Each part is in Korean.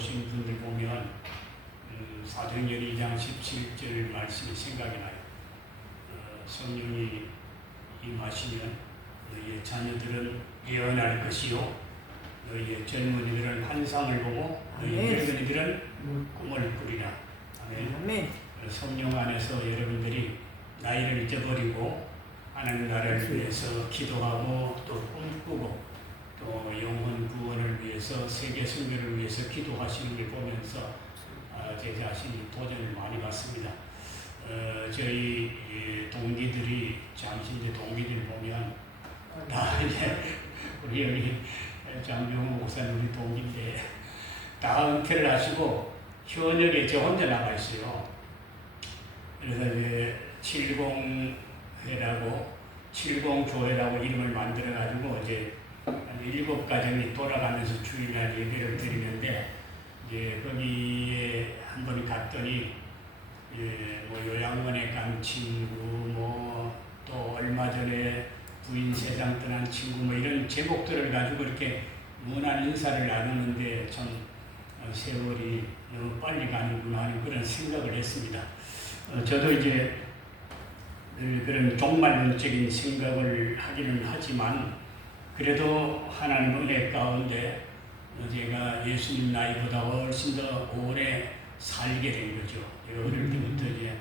오신 분들 보면 사도행전 2장 17절 말씀이 생각이 나요. 성령이 임하시면 너희의 자녀들은 예언할 것이요 너희의 젊은이들은 환상을 보고 너희의 늙은이들은 꿈을 꾸리라. 아멘. 성령 안에서 여러분들이 나이를 잊어버리고 하나님 나라를 위해서 기도하고 또 꿈꾸고 또 영혼 구원을 위해서 세계 선교를 위해서 기도하시는 걸 보면서 제 자신이 도전을 많이 받습니다. 저희 동기들이 잠시 이제 동기들 보면 다 이제 우리 여기 장병호 목사님 우리 동기인데 다 은퇴를 하시고 현역에 저 혼자 나가 있어요. 그래서 이제 70회라고 70교회라고 이름을 만들어 가지고 이제 7가정이 돌아가면서 주일날 예배를 드리는데 이제 거기에 한번 갔더니 뭐 요양원에 간 친구 뭐 또 얼마 전에 부인 세상 떠난 친구 뭐 이런 제목들을 가지고 이렇게 문안 인사를 나누는데 참 세월이 너무 빨리 가는구나 하는 그런 생각을 했습니다. 저도 이제 그런 종말론적인 생각을 하기는 하지만 그래도 하나님 은혜 가운데 제가 예수님 나이보다 훨씬 더 오래 살게 된 거죠. 제가 어릴 때부터 이제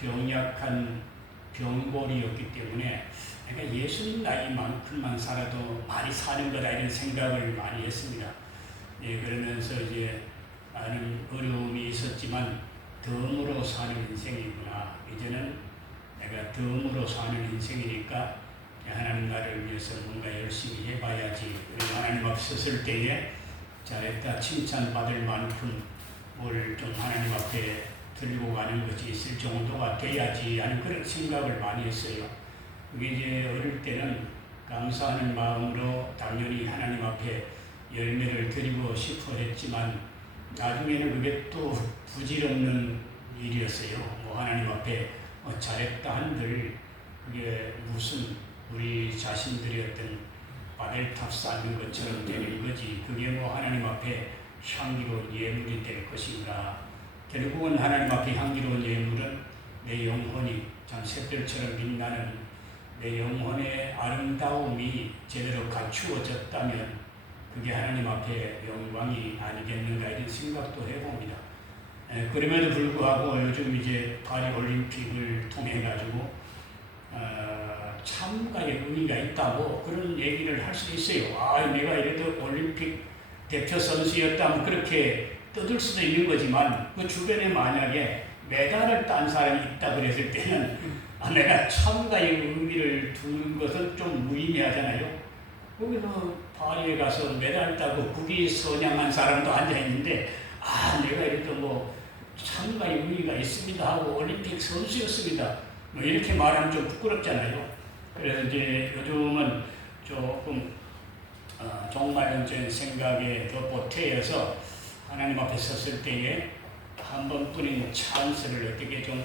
병약한 병골이었기 때문에 내가 예수님 나이만큼만 살아도 많이 사는 거다 이런 생각을 많이 했습니다. 그러면서 이제 많은 어려움이 있었지만 덤으로 사는 인생이구나. 이제는 내가 덤으로 사는 인생이니까 하나님 나라를 위해서 뭔가 열심히 해봐야지. 하나님 앞에 섰을 때에 잘했다 칭찬받을 만큼 뭘 좀 하나님 앞에 들고 가는 것이 있을 정도가 돼야지 하는 그런 생각을 많이 했어요. 그게 이제 어릴 때는 감사하는 마음으로 당연히 하나님 앞에 열매를 드리고 싶어 했지만 나중에는 그게 또 부질없는 일이었어요. 뭐 하나님 앞에 잘했다 한들 그게 무슨 우리 자신들의 어떤 바벨탑 쌓는 것처럼 되는 거지. 그게 뭐 하나님 앞에 향기로운 예물이 될 것인가. 결국은 하나님 앞에 향기로운 예물은 내 영혼이 참 샛별처럼 빛나는 내 영혼의 아름다움이 제대로 갖추어졌다면 그게 하나님 앞에 영광이 아니겠는가 이런 생각도 해봅니다. 그럼에도 불구하고 요즘 이제 파리 올림픽을 통해 가지고 참가의 의미가 있다고 그런 얘기를 할 수 있어요. 내가 이래도 올림픽 대표 선수였다면 그렇게 떠들 수도 있는 거지만 그 주변에 만약에 메달을 딴 사람이 있다 그랬을 때는 내가 참가의 의미를 두는 것은 좀 무의미하잖아요. 거기서 파리에 가서 메달 따고 국위 선양한 사람도 앉아있는데 내가 이래도 뭐 참가의 의미가 있습니다 하고 올림픽 선수였습니다 뭐 이렇게 말하면 좀 부끄럽잖아요. 그래서 이제 요즘은 조금 종말론적인 생각에 더 보태어서 하나님 앞에 섰을 때에 한 번뿐인 찬스를 어떻게 좀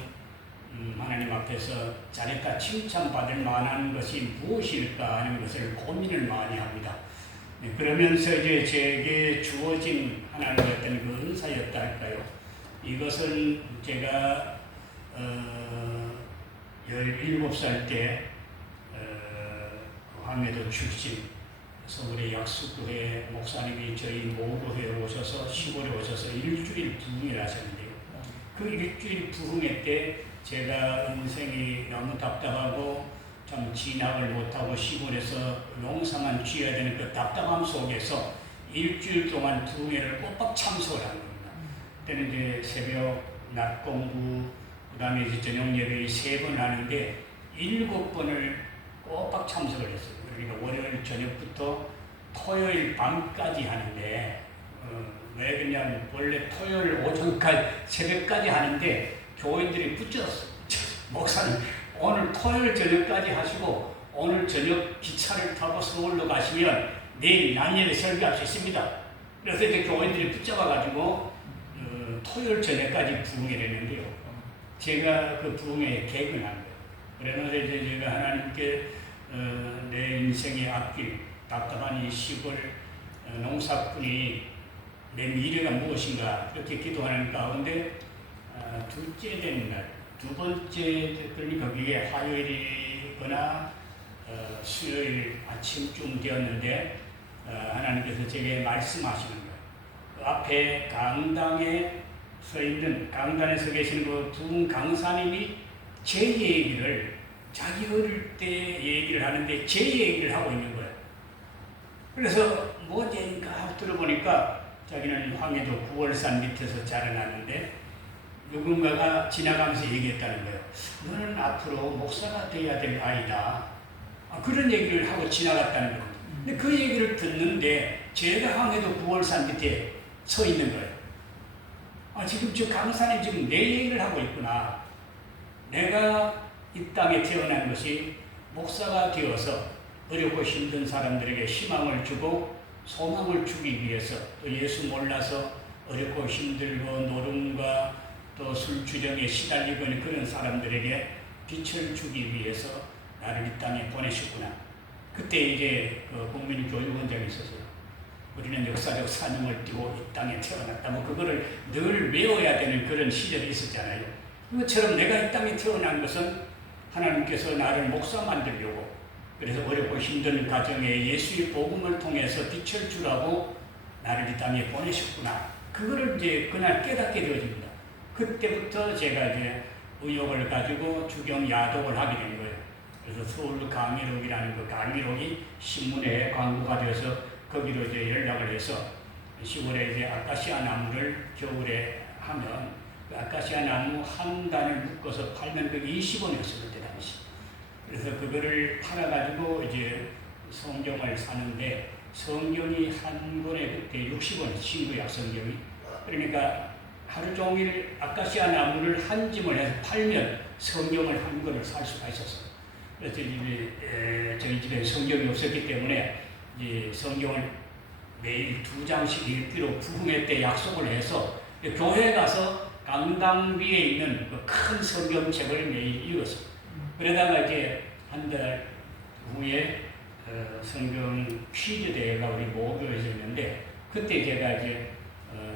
하나님 앞에서 잘했다 칭찬받을 만한 것이 무엇일까 하는 것을 고민을 많이 합니다. 그러면서 이제 제게 주어진 하나님의 어떤 그 은사였다 할까요? 이것은 제가 17살 때 황해도 출신 서울의 약수교회 목사님이 저희 모교회에 오셔서 시골에 오셔서 일주일 부흥회를 하셨는데요. 그 일주일 부흥회 때 제가 인생이 너무 답답하고 참 진학을 못하고 시골에서 농사만 지어야 되는 그 답답함 속에서 일주일 동안 부흥회를 꼬박 참석을 한 겁니다. 그때는 이제 새벽, 낮 공부, 그 다음에 이제 저녁 예배 3번 하는데 7번을 꼬박 참석을 했어요. 그러니까 월요일 저녁부터 토요일 밤까지 하는데 왜 그냥 원래 토요일 오전까지 새벽까지 하는데 교인들이 붙였어. 목사님 오늘 토요일 저녁까지 하시고 오늘 저녁 기차를 타고 서울로 가시면 내일 남녀에 설교할 수 있습니다. 그래서 이제 교인들이 붙잡아가지고 토요일 저녁까지 부흥회를 했는데요. 제가 그 부흥회에 개근한 거예요. 그러면서 이제 제가 하나님께 내 인생의 앞길 답답한 이 시골 농사꾼이 내 미래가 무엇인가 그렇게 기도하는 가운데 둘째 되는 날, 두 번째 그러니 거기에 화요일이거나 수요일 아침쯤 되었는데 하나님께서 제게 말씀하시는 거예요. 그 앞에 강당에 서 있는 강단에 서 계시는 그 두 강사님이 제 얘기를 자기 어릴 때 얘기를 하는데 제 얘기를 하고 있는 거예요. 그래서 뭔 얘기인가 하고 들어보니까 자기는 황해도 9월산 밑에서 자라났는데 누군가가 지나가면서 얘기했다는 거예요. 너는 앞으로 목사가 돼야 될 아이다. 그런 얘기를 하고 지나갔다는 겁니다. 근데 그 얘기를 듣는데 제가 황해도 9월산 밑에 서 있는 거예요. 지금 저 강사님 지금 내 얘기를 하고 있구나. 내가 이 땅에 태어난 것이 목사가 되어서 어렵고 힘든 사람들에게 희망을 주고 소망을 주기 위해서 또 예수 몰라서 어렵고 힘들고 노름과 또 술주정에 시달리고 있는 그런 사람들에게 빛을 주기 위해서 나를 이 땅에 보내셨구나. 그때 이제 그 국민교육원장이 있어서 우리는 역사적 사명을 띠고 이 땅에 태어났다. 그거를 늘 외워야 되는 그런 시절이 있었잖아요. 그것처럼 내가 이 땅에 태어난 것은 하나님께서 나를 목사 만들려고 그래서 어렵고 힘든 가정에 예수의 복음을 통해서 빛을 주라고 나를 이 땅에 보내셨구나. 그거를 이제 그날 깨닫게 되어집니다. 그때부터 제가 이제 의욕을 가지고 주경 야독을 하게 된 거예요. 그래서 서울 강의록이라는 그 강의록이 신문에 광고가 되어서 거기로 이제 연락을 해서 10월에 이제 아카시아 나무를 겨울에 하면 그 아카시아 나무 한 단을 묶어서 팔면 그게 20원이었어요. 그때 당시. 그래서 그거를 팔아가지고 이제 성경을 사는데 성경이 한 권에 그때 60원, 신구약 성경이. 그러니까 하루 종일 아카시아 나무를 한 짐을 해서 팔면 성경을 한 권을 살 수가 있었어요. 그래서 이제 저희 집에 성경이 없었기 때문에 이제 성경을 매일 2장씩 읽기로 부흥회 때 약속을 해서 교회 가서 강당 위에 있는 그 큰 성경책을 매일 읽었어요. 그러다가 이제 한 달 후에 성경 퀴즈 대회가 우리 모교에서 있는데 그때 제가 이제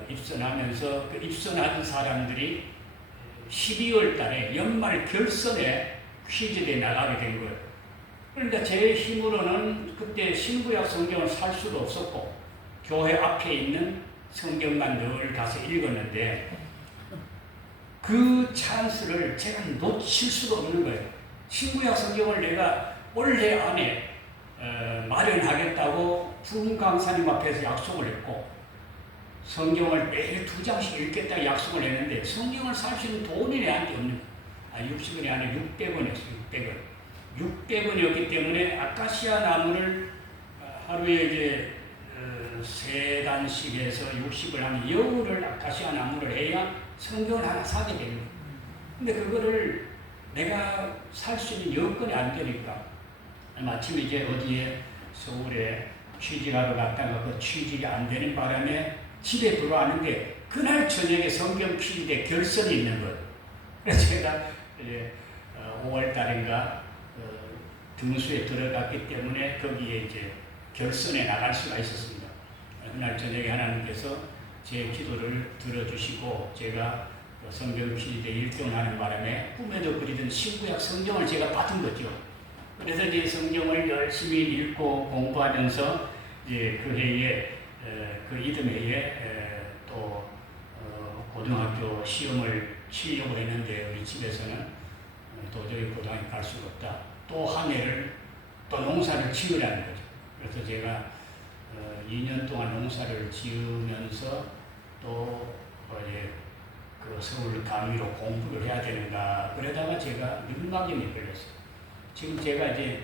입선하면서 그 입선하던 사람들이 12월 달에 연말 결선에 퀴즈 대회에 나가게 된 거예요. 그러니까 제 힘으로는 그때 신구약 성경을 살 수도 없었고 교회 앞에 있는 성경만 늘 가서 읽었는데 그 찬스를 제가 놓칠 수가 없는 거예요. 신구약 성경을 내가 올해 안에 마련하겠다고 부흥 강사님 앞에서 약속을 했고 성경을 매일 2장씩 읽겠다고 약속을 했는데 성경을 살 수 있는 돈이 내한테 없는 거예요. 60원이 아니라 600원이었어요. 600원이었기 때문에 아카시아 나무를 하루에 이제 3단씩 해서 60을 하면 열흘을 아카시아 나무를 해야 성경을 하나 사게 되는 거예요. 근데 그거를 내가 살 수 있는 여건이 안 되니까 마침 이제 어디에 서울에 취직하러 갔다가 그 취직이 안 되는 바람에 집에 들어왔는데 그날 저녁에 성경 퀴즈대 결선이 있는 거예요. 그래서 제가 이제 5월 달인가 등수에 들어갔기 때문에 거기에 이제 결선에 나갈 수가 있었습니다. 그날 저녁에 하나님께서 제 기도를 들어주시고 제가 성경 퀴즈대 1등하는 바람에 꿈에도 그리던 신구약 성경을 제가 받은 거죠. 그래서 이제 성경을 열심히 읽고 공부하면서 이제 그 해에 그 이듬 해에 또 고등학교 시험을 치려고 했는데 우리 집에서는 도저히 고등학교 갈 수가 없다. 또 한 해를 또 농사를 지으라는 거죠. 그래서 제가 2년 동안 농사를 지으면서 또 그 서울 강의로 공부를 해야 되는가 그러다가 제가 류마경에 걸렸어요. 지금 제가 이제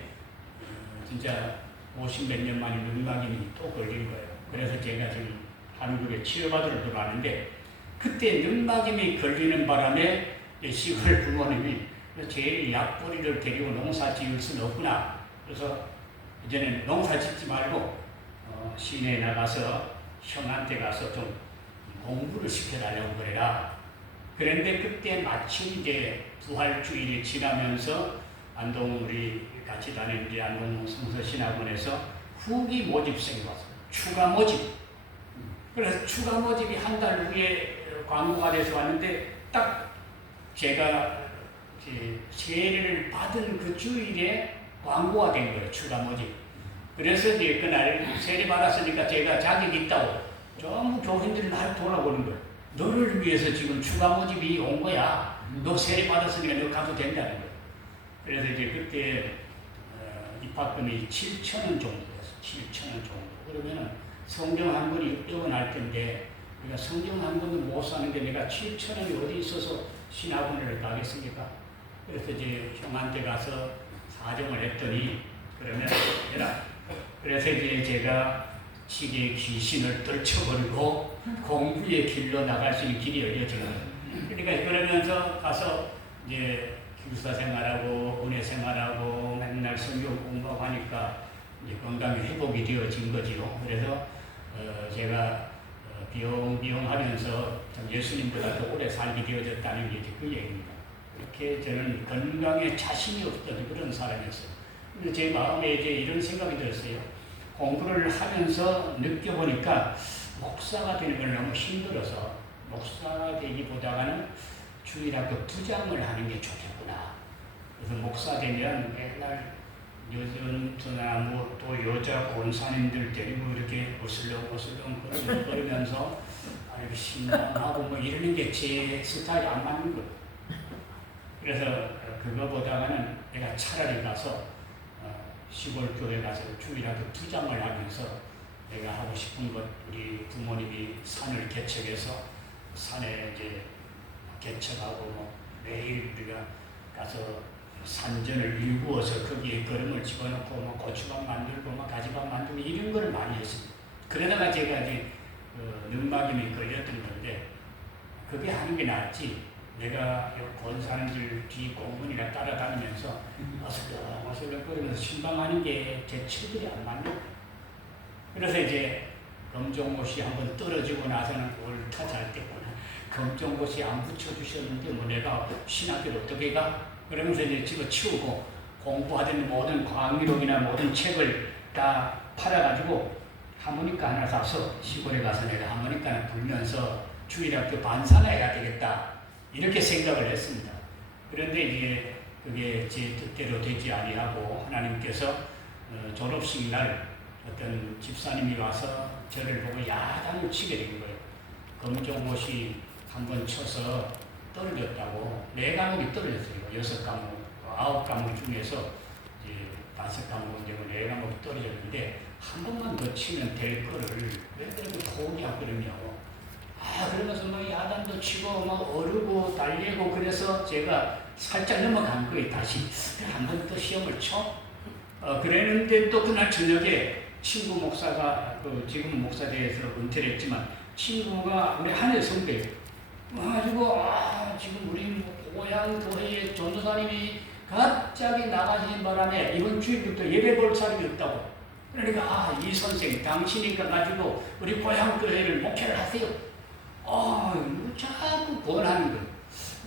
진짜 50몇 년 만에 류마경이 또 걸린 거예요. 그래서 제가 지금 한국에 치료받으러 들어가는데 그때 류마경이 걸리는 바람에 시골 부모님이 제일 약벌이를 데리고 농사 지을 수는 없구나. 그래서 이제는 농사 짓지 말고 시내에 나가서 형한테 가서 좀 공부를 시켜달라고 그래라. 그런데 그때 마침 이제 부활주일이 지나면서 안동 우리 같이 다니는 이제 안동 성서신학원에서 후기 모집생이 왔어요. 추가 모집. 그래서 추가 모집이 한 달 후에 광고가 돼서 왔는데 딱 제가 세례를 받은 그 주일에 광고가 된 거예요. 추가 모집. 그래서 이제 그날 세례 받았으니까 제가 자격이 있다고 전부 교인들이 나를 돌아보는 거예요. 너를 위해서 지금 추가 모집이 온 거야. 너 세례 받았으니까 너 가도 된다는 거예요. 그래서 이제 그때 입학금이 7,000원 정도였어요. 7,000원 정도. 그러면은 성경 한 권이 600원 할 텐데 내가 성경 한 권도 못 사는데 내가 7,000원이 어디 있어서 신학원을 가겠습니까? 그래서 이제 형한테 가서 사정을 했더니 그러면 해라. 그래서 이제 제가 시계 귀신을 떨쳐버리고 공부의 길로 나갈 수 있는 길이 열려져요. 그러니까 그러면서 가서 이제 교사 생활하고 은혜 생활하고 맨날 성경 공부하고 하니까 이제 건강이 회복이 되어진 거지요. 그래서 제가 비용하면서 예수님보다 더 오래 살게 되어졌다는 게 그 얘기입니다. 이렇게 저는 건강에 자신이 없던 그런 사람이었어요. 근데 제 마음에 이제 이런 생각이 들었어요. 공부를 하면서 느껴보니까 목사가 되는 걸 너무 힘들어서 목사가 되기보다는 주일학교 부장을 하는 게 좋겠구나. 그래서 목사 되면 맨날 여전투나 또 여자 권사님들 데리고 이렇게 어슬렁어슬렁 거리면서 이렇게 신방하고 뭐 이러는 게 제 스타일이 안 맞는 거예요. 그래서 그거보다는 내가 차라리 가서 시골 교회 가서 주일학교 부장을 하면서 내가 하고 싶은 것, 우리 부모님이 산을 개척해서 산에 이제 개척하고 뭐 매일 우리가 가서 산전을 일구어서 거기에 거름을 집어넣고 뭐 고추밥 만들고 뭐 가지밥 만들고 이런 걸 많이 했습니다. 그러다가 제가 이제 능막염이 걸렸던 건데 그게 하는 게 낫지. 내가 권사님들 뒤 공문이나 따라다니면서 어슬렁어슬렁거리면서 신방하는 게 제 체질이 안 맞는 거예요. 그래서 이제 검정고시 한번 떨어지고 나서는 옳다 잘 됐구나. 검정고시 안 붙여주셨는데 뭐 내가 신학교를 어떻게 가? 그러면서 이제 집어치우고 공부하던 모든 과학기록이나 모든 책을 다 팔아가지고 하모니카 하나 사서 시골에 가서 내가 하모니카 불면서 주일학교 반사나 해야 되겠다. 이렇게 생각을 했습니다. 그런데 이제 그게 제 뜻대로 되지 아니하고 하나님께서 졸업식 날 어떤 집사님이 와서 저를 보고 야단을 치게 된 거예요. 검정고시 한번 쳐서 떨어졌다고. 4과목이 떨어졌어요. 6과목, 9과목 중에서 이제 5과목 이제 4과목이 떨어졌는데 한 번만 더 치면 될 거를 왜 그렇게 포기하거든요. 그러면서 뭐 야단도 치고 막 어르고 달리고 그래서 제가 살짝 넘어간 거예요. 다시 한 번 더 시험을 쳐. 그랬는데 또 그날 저녁에 친구 목사가 지금 목사대에서 은퇴를 했지만 친구가 우리 하늘 선배예요. 그래가지고 지금 우리 고향 교회에 전도사님이 갑자기 나가시는 바람에 이번 주일부터 예배 볼 사람이 없다고. 그러니까 이 선생 당신이 가가지고 우리 고향 교회를 목회를 하세요. 자꾸 권하는 거예요.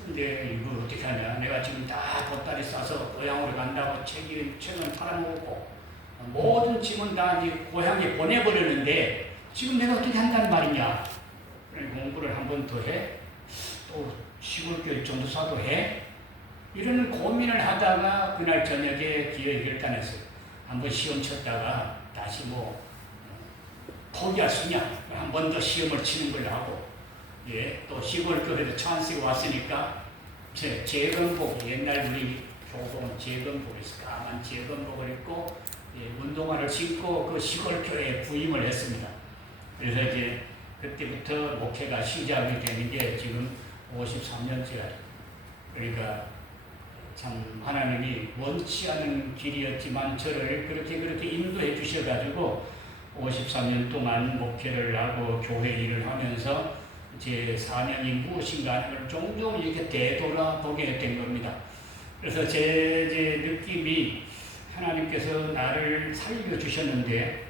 근데 이거 어떻게 하냐. 내가 지금 다 보따리 싸서 고향으로 간다고 책은 팔아먹고 모든 짐은 다 이제 고향에 보내버렸는데 지금 내가 어떻게 한다는 말이냐. 공부를 한 번 더 해. 또 시골교회 전도사도 해. 이런 고민을 하다가 그날 저녁에 기회 결단했어요. 한번 시험 쳤다가 다시 포기할 수 있냐. 한 번 더 시험을 치는 걸로 하고 또 시골교회도 찬스가 왔으니까 재건복, 옛날 우리 교복은 재건복이 있어. 까만 재건복을 입고 운동화를 신고 그 시골교회에 부임을 했습니다. 그래서 이제 그때부터 목회가 시작이 되는 게 지금 53년째가. 그러니까 참 하나님이 원치 않은 길이었지만 저를 그렇게 인도해 주셔가지고 53년 동안 목회를 하고 교회 일을 하면서 제 사명이 무엇인가 하는 걸 종종 이렇게 되돌아보게 된 겁니다. 그래서 제 느낌이 하나님께서 나를 살려주셨는데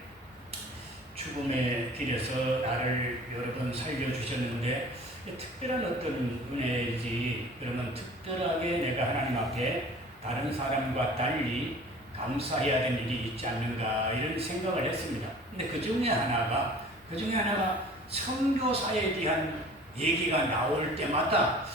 죽음의 길에서 나를 여러 번 살려주셨는데 특별한 어떤 은혜이지 그러면 특별하게 내가 하나님 앞에 다른 사람과 달리 감사해야 될 일이 있지 않는가 이런 생각을 했습니다. 근데 그 중에 하나가 선교사에 대한 얘기가 나올 때마다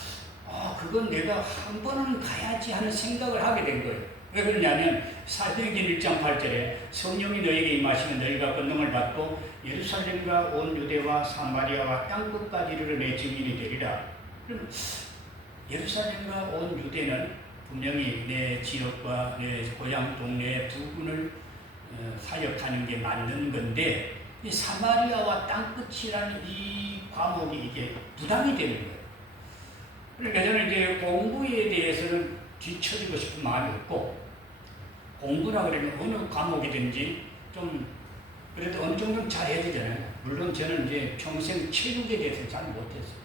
그건 내가 한 번은 가야지 하는 생각을 하게 된 거예요. 왜 그러냐면 사도행전 1장 8절에 성령이 너에게 임하시면 너희가 권능을 받고 예루살렘과 온 유대와 사마리아와 땅끝까지 이르러 내 증인이 되리라. 그럼 예루살렘과 온 유대는 분명히 내 지역과 내 고향 동네 부분을 사역하는 게 맞는 건데 이 사마리아와 땅끝이라는 이 과목이 이게 부담이 되는 거예요. 그러니까 저는 이제 공부에 대해서는 뒤처지고 싶은 마음이 없고 공부라 그러면 어느 과목이든지 좀 그래도 어느 정도는 잘해야 되잖아요. 물론 저는 이제 평생 체육에 대해서 잘 못했어요.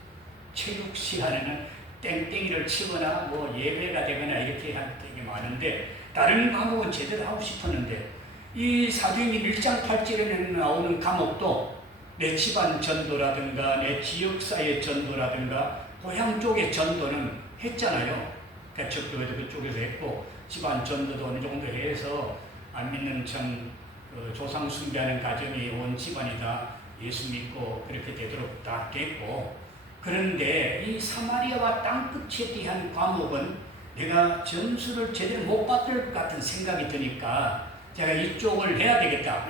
체육 시간에는 땡땡이를 치거나 뭐 예배가 되거나 이렇게 할 게 많은데 다른 과목은 제대로 하고 싶었는데 이 사도행전 1장 8절에 나오는 과목도 내 집안 전도라든가 내 지역사회 전도라든가 고향 쪽의 전도는 했잖아요. 개척교회도 그쪽에서 했고 집안 전도도 어느 정도 해서 안 믿는 조상 숭배하는 가정이 온 집안이 다 예수 믿고 그렇게 되도록 다 됐고 그런데 이 사마리아와 땅끝에 대한 과목은 내가 점수를 제대로 못 받을 것 같은 생각이 드니까 제가 이쪽을 해야 되겠다.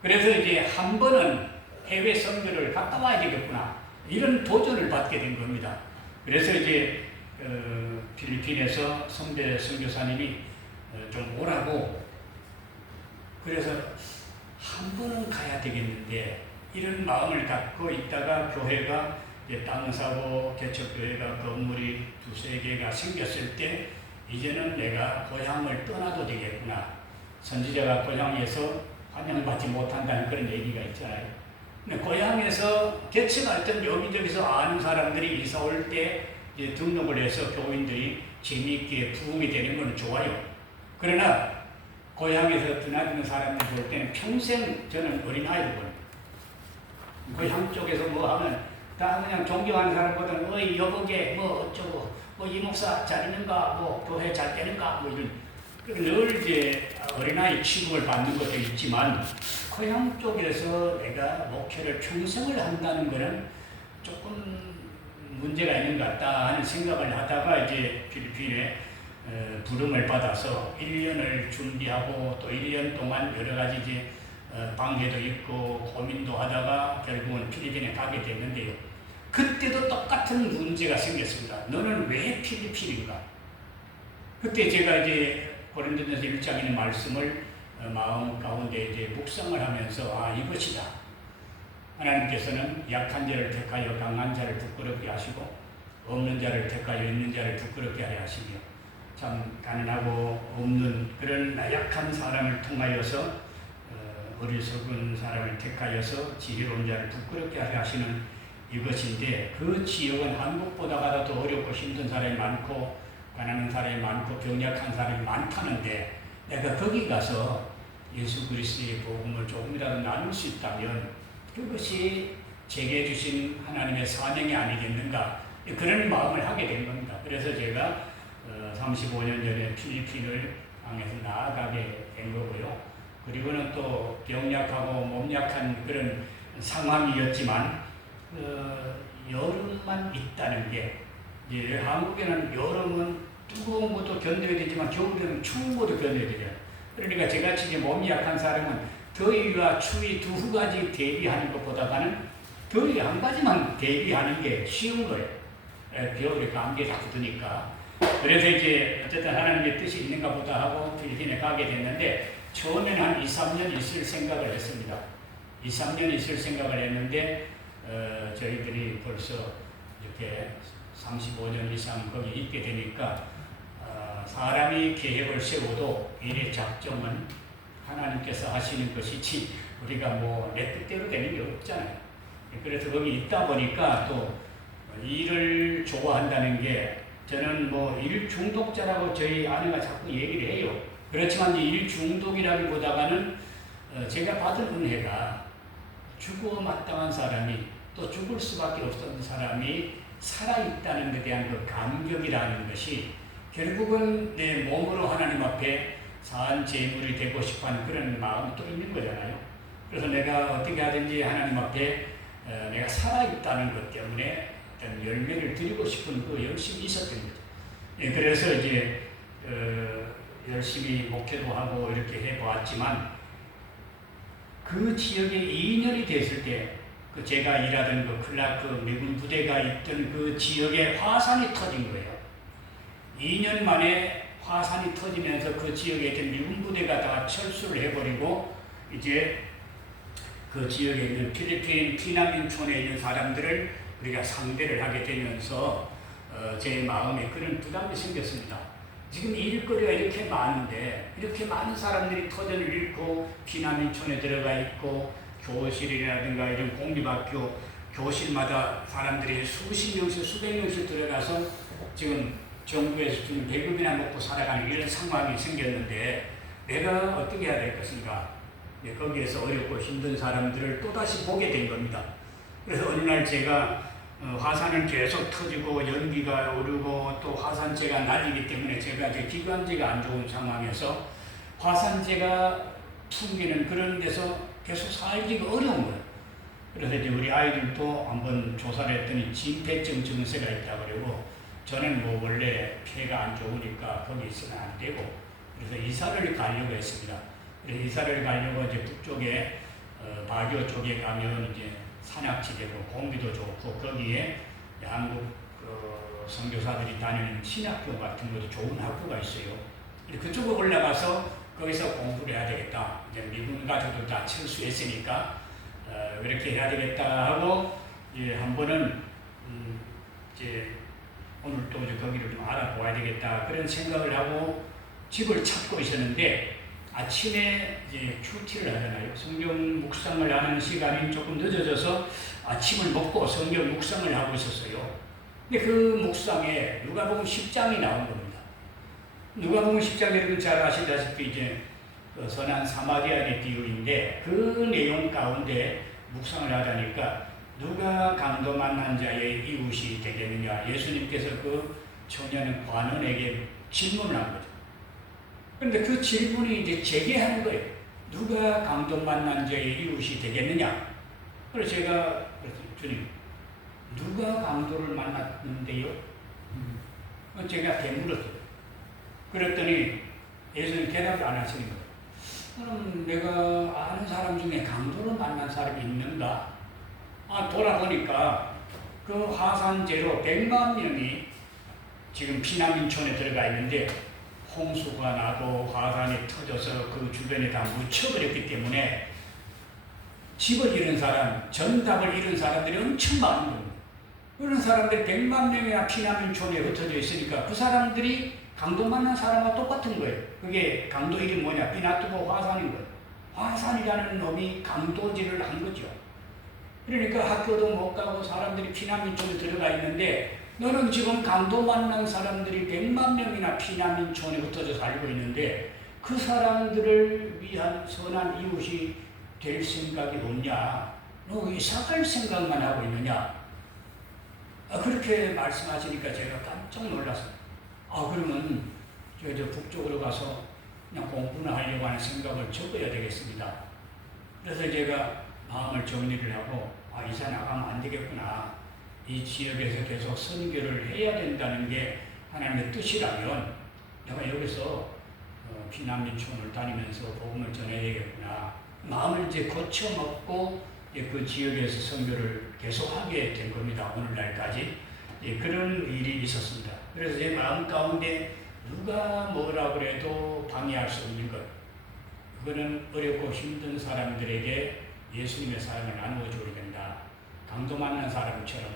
그래서 이제 한 번은 해외 선교를 갔다 와야 되겠구나. 이런 도전을 받게 된 겁니다. 그래서 이제 필리핀에서 선배 선교사님이 좀 오라고 그래서 한 번은 가야 되겠는데 이런 마음을 갖고 있다가 교회가 땅 사고 개척교회가 건물이 두세 개가 생겼을 때 이제는 내가 고향을 떠나도 되겠구나. 선지자가 고향에서 환영받지 못한다는 그런 얘기가 있잖아요. 근데 고향에서 개척할 때 여기저기서 아는 사람들이 이사 올 때 등록을 해서 교인들이 재미있게 부흥이 되는 건 좋아요. 그러나 고향에서 드나드는 사람들 볼 때는 평생 저는 어린아이를 보는 고향 쪽에서 뭐 하면 다 그냥 존경하는 사람보다는 어이 여보게 뭐 어쩌고 뭐 이 목사 잘 있는가 뭐 교회 잘 되는가 뭐 이런 늘 이제 어린아이 취급을 받는 것도 있지만 고향 쪽에서 내가 목회를 평생을 한다는 것은 조금 문제가 있는 것 같다 하는 생각을 하다가 이제 필리핀에 부름을 받아서 1년을 준비하고 또 1년 동안 여러 가지 이제 방해도 있고 고민도 하다가 결국은 필리핀에 가게 됐는데요. 그때도 똑같은 문제가 생겼습니다. 너는 왜 필리핀인가? 그때 제가 이제 고린도전서 1장에 있는 말씀을 마음 가운데 이제 묵상을 하면서 이것이다. 하나님께서는 약한 자를 택하여 강한 자를 부끄럽게 하시고 없는 자를 택하여 있는 자를 부끄럽게 하여 하시며 참 가난하고 없는 그런 나약한 사람을 통하여서 어리석은 사람을 택하여서 지혜로운 자를 부끄럽게 하여 하시는 이것인데 그 지역은 한국보다가 더 어렵고 힘든 사람이 많고 가난한 사람이 많고 병약한 사람이 많다는데 내가 거기 가서 예수 그리스도의 복음을 조금이라도 나눌 수 있다면 그것이 제게 주신 하나님의 사명이 아니겠는가 그런 마음을 하게 된 겁니다. 그래서 제가 35년 전에 필리핀을 향해서 나아가게 된 거고요. 그리고는 또 병약하고 몸약한 그런 상황이었지만 여름만 있다는 게 이제 한국에는 여름은 뜨거운 것도 견뎌야 되지만 겨울에는 추운 것도 견뎌야 되잖아요. 그러니까 저같이 이제 몸이 약한 사람은 더위와 추위 두 가지 대비하는 것보다는 더위 한 가지만 대비하는 게 쉬운 거예요. 겨울에 감기에 자꾸 드니까. 그래서 이제 어쨌든 하나님의 뜻이 있는가 보다 하고 필리핀에 가게 됐는데 처음에는 한 2, 3년 있을 생각을 했습니다. 2, 3년 있을 생각을 했는데 저희들이 벌써 이렇게 35년 이상 거기 있게 되니까 사람이 계획을 세워도 일의 작정은 하나님께서 하시는 것이지 우리가 뭐 내 뜻대로 되는 게 없잖아요. 그래서 거기 있다 보니까 또 일을 좋아한다는 게 저는 뭐 일 중독자라고 저희 아내가 자꾸 얘기를 해요. 그렇지만 일 중독이라기보다는 제가 받은 은혜가 죽어 마땅한 사람이 또 죽을 수밖에 없었던 사람이 살아있다는 것에 대한 그 감격이라는 것이 결국은 내 몸으로 하나님 앞에 사한 제물이 되고 싶어하는 그런 마음이 또 있는 거잖아요. 그래서 내가 어떻게 하든지 하나님 앞에 내가 살아있다는 것 때문에 어떤 열매를 드리고 싶은 그 열심이 있었던 거죠. 그래서 이제 열심히 목회도 하고 이렇게 해보았지만 그 지역에 2년이 됐을 때 그 제가 일하던 그 클라크 미군 부대가 있던 그 지역에 화산이 터진 거예요. 2년 만에 화산이 터지면서 그 지역에 있던 미군 부대가 다 철수를 해버리고 이제 그 지역에 있는 필리핀 피난민촌에 있는 사람들을 우리가 상대를 하게 되면서 제 마음에 그런 부담이 생겼습니다. 지금 일거리가 이렇게 많은데 이렇게 많은 사람들이 터전을 잃고 피난민촌에 들어가 있고 교실이라든가 이런 공립학교 교실마다 사람들이 수십 명씩 수백 명씩 들어가서 지금 정부에서 주는 배급이나 먹고 살아가는 이런 상황이 생겼는데 내가 어떻게 해야 될 것인가. 거기에서 어렵고 힘든 사람들을 또다시 보게 된 겁니다. 그래서 어느 날 제가 화산은 계속 터지고 연기가 오르고 또 화산재가 날리기 때문에 제가 이제 기관지가 안 좋은 상황에서 화산재가 풍기는 그런 데서 계속 살기가 어려운 거예요. 그래서 이제 우리 아이들도 한번 조사를 했더니 진폐증 증세가 있다고 그러고 저는 뭐 원래 폐가 안 좋으니까 거기 있으면 안 되고 그래서 이사를 가려고 했습니다. 그래서 이사를 가려고 이제 북쪽에 바교 쪽에 가면 이제 산악지대고 공기도 좋고 거기에 한국 선교사들이 다니는 신학교 같은 것도 좋은 학교가 있어요. 그쪽으로 올라가서 거기서 공부를 해야 되겠다. 이제 미군 가족도 다 철수했으니까 그렇게 해야 되겠다 하고 이제 한 번은 이제 오늘 또 이제 거기를 좀 알아보아야 되겠다 그런 생각을 하고 집을 찾고 있었는데 아침에 이제 큐티를 하잖아요. 성경 묵상을 하는 시간이 조금 늦어져서 아침을 먹고 성경 묵상을 하고 있었어요. 근데 그 묵상에 누가복음 10장이 나온 겁니다. 누가복음 10장 여러분 잘 아시다시피 이제 그 선한 사마리아의 비유인데 그 내용 가운데 묵상을 하다니까 누가 강도 만난 자의 이웃이 되겠느냐. 예수님께서 그 청년 관원에게 질문을 한 거죠. 그런데 그 질문이 이제 재개하는 거예요. 누가 강도 만난 자의 이웃이 되겠느냐. 그래서 제가 주님 누가 강도를 만났는데요? 제가 되물었어요. 그랬더니 예수님 대답을 안 하시는 거예요. 그럼 내가 아는 사람 중에 강도를 만난 사람이 있는가? 돌아보니까 그 화산재로 100만 명이 지금 피난민촌에 들어가 있는데 홍수가 나고 화산이 터져서 그 주변에 다 묻혀버렸기 때문에 집을 잃은 사람, 전답을 잃은 사람들이 엄청 많은 겁니다. 그런 사람들이 100만 명이나 피난민촌에 흩어져 있으니까 그 사람들이 강도 만난 사람과 똑같은 거예요. 그게 강도 이름이 뭐냐? 피나투보 화산인 거예요. 화산이라는 놈이 강도질을 한 거죠. 그러니까 학교도 못 가고 사람들이 피난민촌에 들어가 있는데 너는 지금 강도 만난 사람들이 100만 명이나 피난민촌에 흩어져 살고 있는데 그 사람들을 위한 선한 이웃이 될 생각이 없냐? 너 이사 갈 생각만 하고 있느냐? 그렇게 말씀하시니까 제가 깜짝 놀랐어요. 그러면 저 북쪽으로 가서 그냥 공부나 하려고 하는 생각을 접어야 되겠습니다. 그래서 제가 마음을 정리를 하고 이사 나가면 안 되겠구나. 이 지역에서 계속 선교를 해야 된다는 게 하나님의 뜻이라면 내가 여기서 피난민촌을 다니면서 복음을 전해야 되겠구나. 마음을 이제 고쳐먹고 그 지역에서 선교를 계속하게 된 겁니다. 오늘날까지. 그런 일이 있었습니다. 그래서 제 마음 가운데 누가 뭐라 그래도 방해할 수 없는 것. 그거는 어렵고 힘든 사람들에게 예수님의 사랑을 나누어 줘야 된다. 강도 만난 사람처럼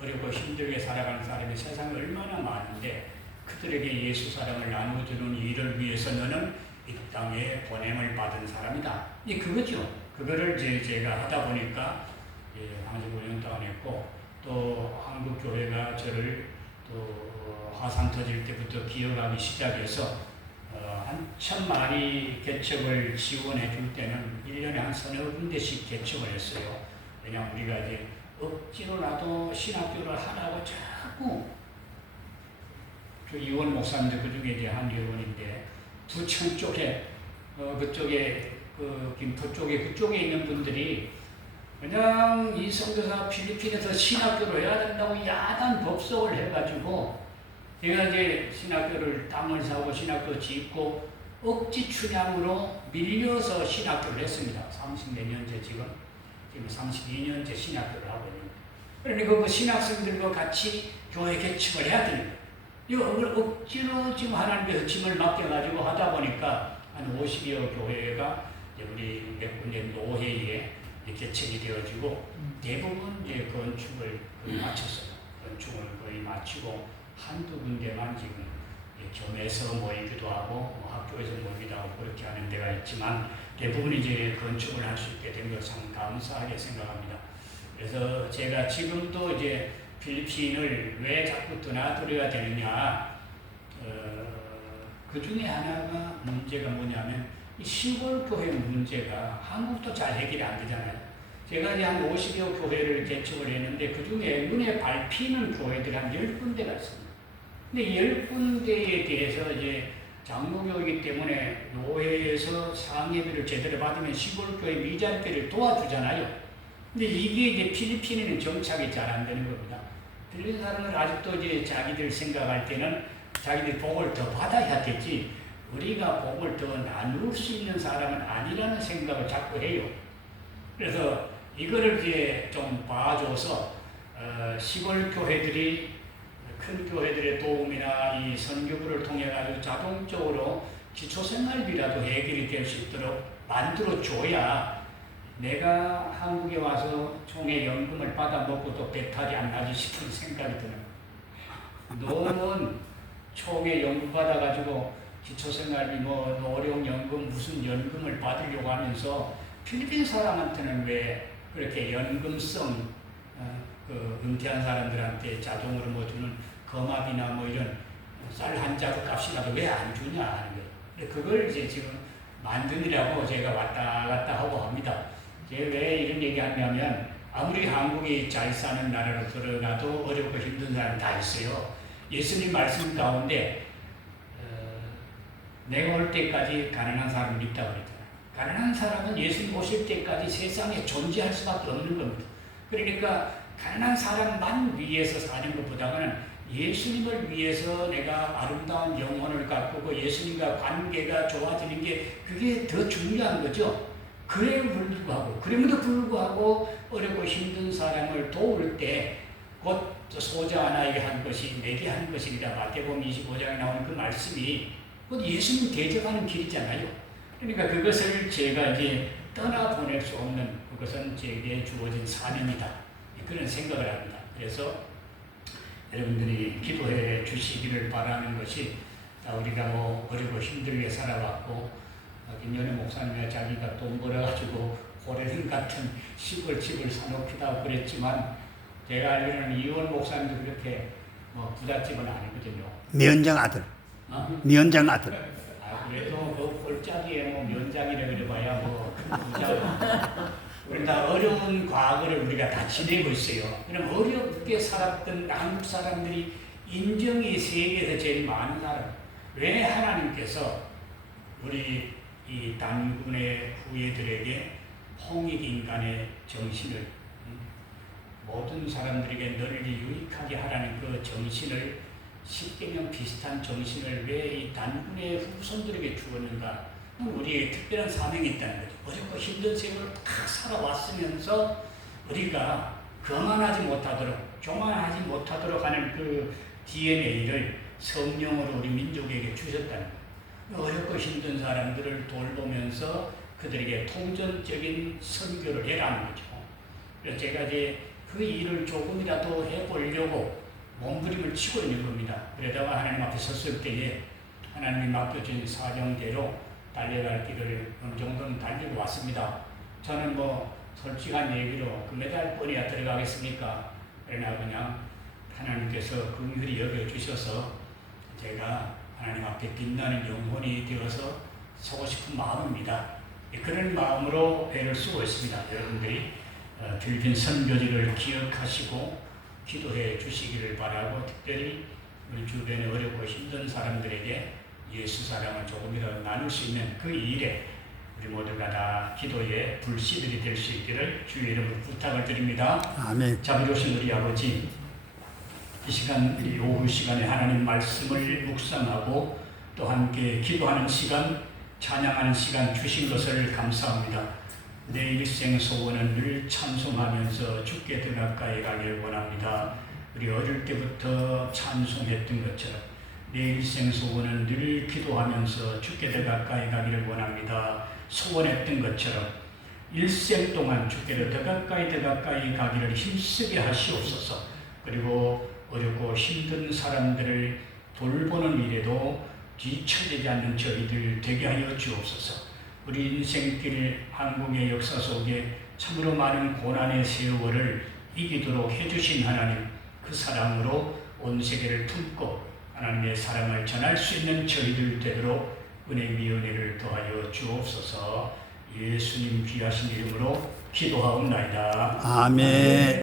어렵고 힘들게 살아가는 사람이 세상에 얼마나 많은데 그들에게 예수 사랑을 나누어 주는 일을 위해서 너는 이 땅에 보냄을 받은 사람이다. 그거죠. 그거를 제가 하다 보니까 35년 동안 했고 또 한국교회가 저를 또 화산 터질 때부터 기억하기 시작해서 한참 많이 개척을 지원해 줄 때는 1년에 한 서너 군데씩 개척을 했어요. 왜냐하면 우리가 이제 억지로라도 신학교를 하라고 자꾸 그 이원 목사님들 그중에 이제 한 의원인데 부천 쪽에 그쪽에 그 김포 쪽에 그쪽에 있는 분들이 그냥 이 선교사가 필리핀에서 신학교를 해야 된다고 야단 법석을 해가지고 제가 이제 신학교를 땅을 사고 신학교 짓고 억지 춘향으로 밀려서 신학교를 했습니다. 30몇 년째 지금 32년째 신학교를 하고 있는데 그러니까 그 신학생들과 같이 교회 개척을 해야 됩니다. 이걸 억지로 지금 하나님께서 짐을 맡겨가지고 하다 보니까 한 50여 교회가 이제 우리 몇 군데 노회에 개척이 되어지고 대부분 이제 건축을 거의 마쳤어요. 건축을 거의 마치고 한두 군데만 지금 겸해서 모이기도 하고 학교에서 모이기도 하고 그렇게 하는 데가 있지만 대부분 이제 건축을 할 수 있게 된 것을 참 감사하게 생각합니다. 그래서 제가 지금도 이제 필리핀을 왜 자꾸 떠나들여야 되느냐, 그 중에 하나가 문제가 뭐냐면 이 시골 교회 문제가 한국도 잘 해결이 안 되잖아요. 제가 이제 한 50여 교회를 개척을 했는데 그 중에 눈에 밟히는 교회들이 한 10군데가 있습니다. 근데 10군데에 대해서 이제 장로교이기 때문에 노회에서 상예비를 제대로 받으면 시골교회 미자립비를 도와주잖아요. 근데 이게 이제 필리핀에는 정착이 잘 안 되는 겁니다. 필리핀 사람은 아직도 이제 자기들 생각할 때는 자기들 복을 더 받아야겠지 우리가 복을 더 나눌 수 있는 사람은 아니라는 생각을 자꾸 해요. 그래서 이거를 이제 좀 봐줘서 시골 교회들이 큰 교회들의 도움이나 이 선교부를 통해 가지고 자동적으로 기초생활비라도 해결이 될 수 있도록 만들어줘야 내가 한국에 와서 총회 연금을 받아 먹고 또 배탈이 안 나지 싶은 생각이 드는 너는 총회 연금 받아 가지고 기초생활비 뭐 노령연금 무슨 연금을 받으려고 하면서 필리핀 사람한테는 왜 그렇게 연금성 그 은퇴한 사람들한테 자동으로 뭐 주는 거마비나 뭐 이런 쌀 한 자루 값이라도 왜 안 주냐 하는 거예요. 그걸 이제 지금 만드느라고 제가 왔다 갔다 하고 합니다. 제가 왜 이런 얘기 하냐면 아무리 한국이 잘 사는 나라로 들어가도 어렵고 힘든 사람 다 있어요. 예수님 말씀 가운데 내가 올 때까지 가난한 사람이 있다고 그랬잖아요. 가난한 사람은 예수님 오실 때까지 세상에 존재할 수밖에 없는 겁니다. 그러니까 가난한 사람만 위해서 사는 것보다는 예수님을 위해서 내가 아름다운 영혼을 가꾸고 예수님과 관계가 좋아지는 게 그게 더 중요한 거죠. 그럼에도 불구하고 어렵고 힘든 사람을 도울 때 곧 소자 하나에게 한 것이 내게 한 것이니라 마태복음 25장에 나오는 그 말씀이 곧 예수님 대적하는 길이잖아요. 그러니까 그것을 제가 이제 떠나보낼 수 없는 그것은 제게 주어진 사명이다. 그런 생각을 합니다. 그래서 여러분들이 기도해 주시기를 바라는 것이 우리가 뭐 어렵고 힘들게 살아왔고 김연애 목사님이 자기가 돈 벌어가지고 고래등 같은 시골집을 사놓기도 하고 그랬지만 제가 알기로는 이원 목사님도 그렇게 뭐 부잣집은 아니거든요. 면장 아들. 면장 아들. 그래도 그 골짜기에 뭐 면장이라 그래봐야 뭐 큰 부자고. 우리 다 어려운 과거를 우리가 다 지내고 있어요. 그럼 어렵게 살았던 한국 사람들이 인정이 세계에서 제일 많은 사람. 왜 하나님께서 우리 이 단군의 후예들에게 홍익인간의 정신을 모든 사람들에게 널리 유익하게 하라는 그 정신을 십계명 비슷한 정신을 왜 이 단군의 후손들에게 주었는가? 우리에게 특별한 사명이 있다는 거죠. 어렵고 힘든 세월을 다 살아왔으면서 우리가 거만하지 못하도록, 교만하지 못하도록 하는 그 DNA를 성령으로 우리 민족에게 주셨다는 거예요. 어렵고 힘든 사람들을 돌보면서 그들에게 통전적인 선교를 해라는 거죠. 그래서 제가 이제 그 일을 조금이라도 해보려고 몸부림을 치고 있는 겁니다. 그러다가 하나님 앞에 섰을 때에 하나님이 맡겨준 사정대로 달려갈 길을 어느 정도는 달리고 왔습니다. 저는 뭐 솔직한 얘기로 금메달 번이야 들어가겠습니까? 그러나 그냥 하나님께서 긍휼히 여겨주셔서 제가 하나님 앞에 빛나는 영혼이 되어서 서고 싶은 마음입니다. 그런 마음으로 애를 쓰고 있습니다. 여러분들이 필리핀 선교지를 기억하시고 기도해 주시기를 바라고 특별히 우리 주변에 어렵고 힘든 사람들에게 예수 사랑을 조금이라도 나눌 수 있는 그 일에 우리 모두가 다 기도의 불씨들이 될 수 있기를 주의 이름으로 부탁을 드립니다. 아멘. 자비로우신 우리 아버지, 이 시간, 이 오후 시간에 하나님 말씀을 묵상하고 또 함께 기도하는 시간, 찬양하는 시간 주신 것을 감사합니다. 내 일생 소원은 늘 찬송하면서 주께 더 가까이 가길 원합니다. 우리 어릴 때부터 찬송했던 것처럼 내 일생 소원은 늘 기도하면서 주께 더 가까이 가기를 원합니다. 소원했던 것처럼 일생 동안 주께로 더 가까이 가기를 힘쓰게 하시옵소서. 그리고 어렵고 힘든 사람들을 돌보는 일에도 뒤처지지 않는 저희들 되게 하여 주옵소서. 우리 인생길 한국의 역사 속에 참으로 많은 고난의 세월을 이기도록 해주신 하나님, 그 사랑으로 온 세계를 품고 하나님의 사랑을 전할 수 있는 저희들 되도록 은혜를 더하여 주옵소서. 예수님 귀하신 이름으로 기도하옵나이다. 아멘.